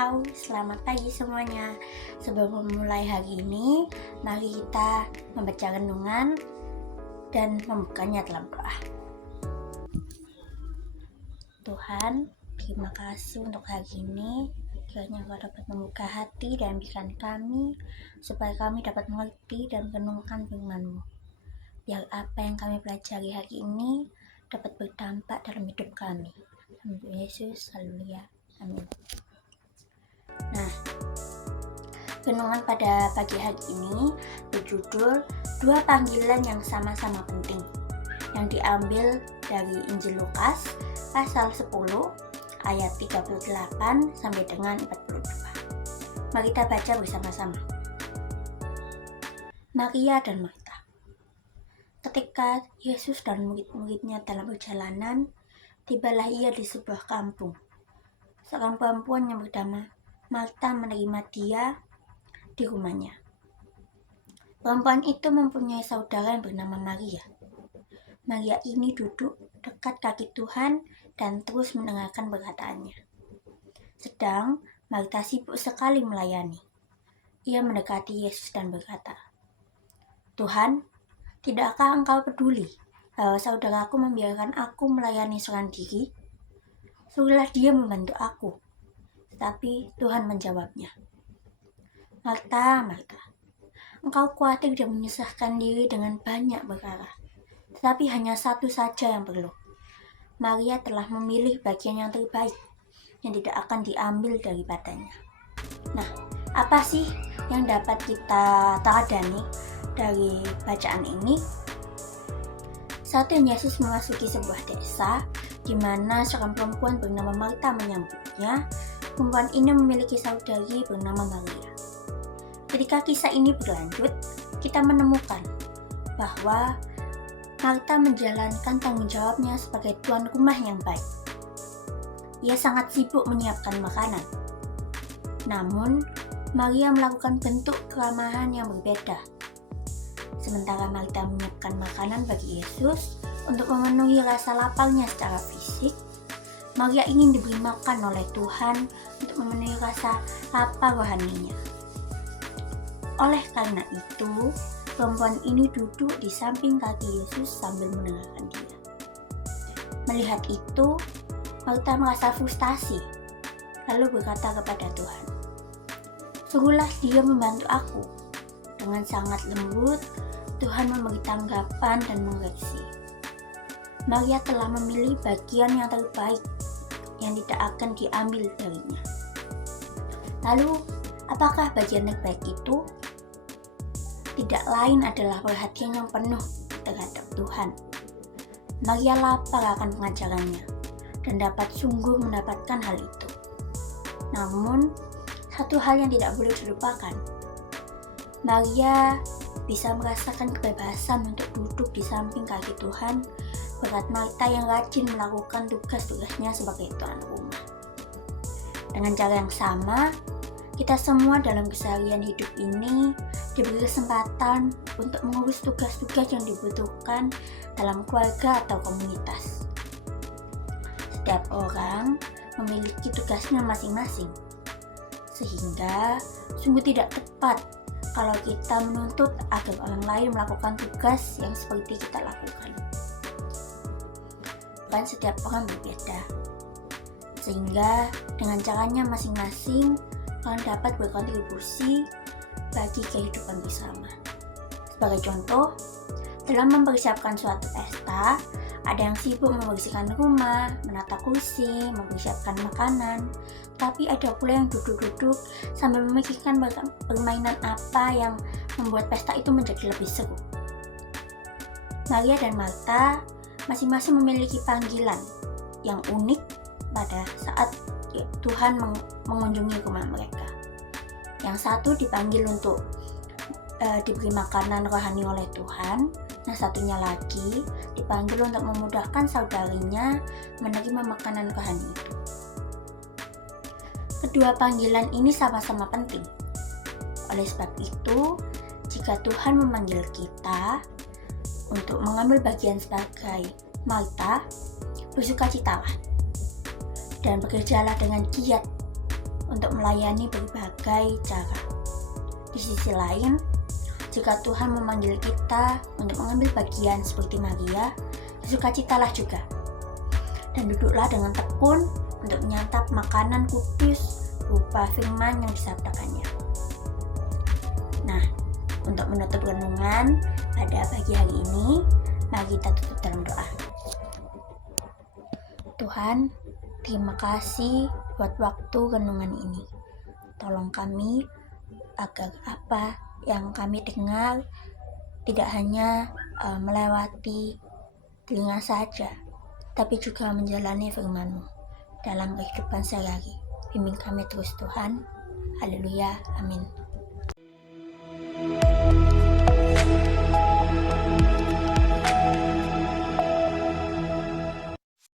Halo, selamat pagi semuanya. Sebelum memulai hari ini, mari kita membaca renungan dan membukanya dalam doa. Tuhan, terima kasih untuk hari ini. Kiranya Engkau dapat membuka hati dan pikiran kami, supaya kami dapat mengerti dan merenungkan firman-Mu. Biar apa yang kami pelajari hari ini dapat berdampak dalam hidup kami. Amin Yesus, haleluya, amin. Nah, renungan pada pagi hari ini berjudul Dua Panggilan yang Sama-sama Penting, yang diambil dari Injil Lukas pasal 10 ayat 38 sampai dengan 42. Mari kita baca bersama-sama. Maria dan Marta. Ketika Yesus dan murid-muridnya dalam perjalanan, tibalah ia di sebuah kampung. Seorang perempuan yang bernama Marta menerima dia di rumahnya. Perempuan itu mempunyai saudara yang bernama Maria. Maria ini duduk dekat kaki Tuhan dan terus mendengarkan perkataannya. Sedang Marta sibuk sekali melayani. Ia mendekati Yesus dan berkata, "Tuhan, tidakkah Engkau peduli bahwa saudaraku membiarkan aku melayani seorang diri? Suruhlah dia membantu aku." Tapi Tuhan menjawabnya, "Marta, Marta, engkau khawatir dan menyusahkan diri dengan banyak perkara, tetapi hanya satu saja yang perlu. Maria telah memilih bagian yang terbaik, yang tidak akan diambil daripadanya." Nah, apa sih yang dapat kita teladani dari bacaan ini? Saat Yesus memasuki sebuah desa, di mana seorang perempuan bernama Marta menyambutnya. Perempuan ini memiliki saudari bernama Maria. Ketika kisah ini berlanjut, kita menemukan bahwa Marta menjalankan tanggung jawabnya sebagai tuan rumah yang baik. Ia sangat sibuk menyiapkan makanan. Namun, Maria melakukan bentuk keramahan yang berbeda. Sementara Marta menyiapkan makanan bagi Yesus untuk memenuhi rasa laparnya secara fisik, Maria ingin diberi makan oleh Tuhan untuk memenuhi rasa lapar rohaninya. Oleh karena itu, perempuan ini duduk di samping kaki Yesus sambil mendengarkan dia. Melihat itu, Marta merasa frustasi, lalu berkata kepada Tuhan, "Suruhlah dia membantu aku." Dengan sangat lembut, Tuhan memberi tanggapan dan mengoreksi. Maria telah memilih bagian yang terbaik, yang tidak akan diambil darinya. Lalu, apakah bagian terbaik itu? Tidak lain adalah perhatian yang penuh terhadap Tuhan. Maria lapar akan pengajarannya dan dapat sungguh mendapatkan hal itu. Namun, satu hal yang tidak boleh dilupakan, Maria bisa merasakan kebebasan untuk duduk di samping kaki Tuhan berkat Marta yang rajin melakukan tugas-tugasnya sebagai tuan rumah. Dengan cara yang sama, kita semua dalam keseharian hidup ini diberi kesempatan untuk mengurus tugas-tugas yang dibutuhkan dalam keluarga atau komunitas. Setiap orang memiliki tugasnya masing-masing, sehingga sungguh tidak tepat kalau kita menuntut agar orang lain melakukan tugas yang seperti kita lakukan. Bukan setiap orang berbeda, sehingga dengan caranya masing-masing orang dapat berkontribusi bagi kehidupan bersama. Sebagai contoh, dalam mempersiapkan suatu pesta, ada yang sibuk membersihkan rumah, menata kursi, mempersiapkan makanan, tapi ada pula yang duduk-duduk sambil memikirkan permainan apa yang membuat pesta itu menjadi lebih seru. Maria dan Marta masing-masing memiliki panggilan yang unik pada saat Tuhan mengunjungi rumah mereka. Yang satu dipanggil untuk diberi makanan rohani oleh Tuhan, yang satunya lagi dipanggil untuk memudahkan saudarinya menerima makanan rohani itu. Kedua panggilan ini sama-sama penting. Oleh sebab itu, jika Tuhan memanggil kita untuk mengambil bagian sebagai Marta, bersukacitalah dan bekerjalah dengan giat untuk melayani berbagai cara. Di sisi lain, jika Tuhan memanggil kita untuk mengambil bagian seperti Maria, bersukacitalah juga. Dan duduklah dengan tekun untuk menyantap makanan kudus berupa firman yang disabdakannya. Nah, untuk menutup renungan pada pagi hari ini, mari kita tutup dalam doa. Tuhan, terima kasih buat waktu renungan ini. Tolong kami agar apa yang kami dengar tidak hanya melewati telinga saja, tapi juga menjalani firman-Mu dalam kehidupan sehari-hari. Bimbing kami terus Tuhan. Haleluya. Amin.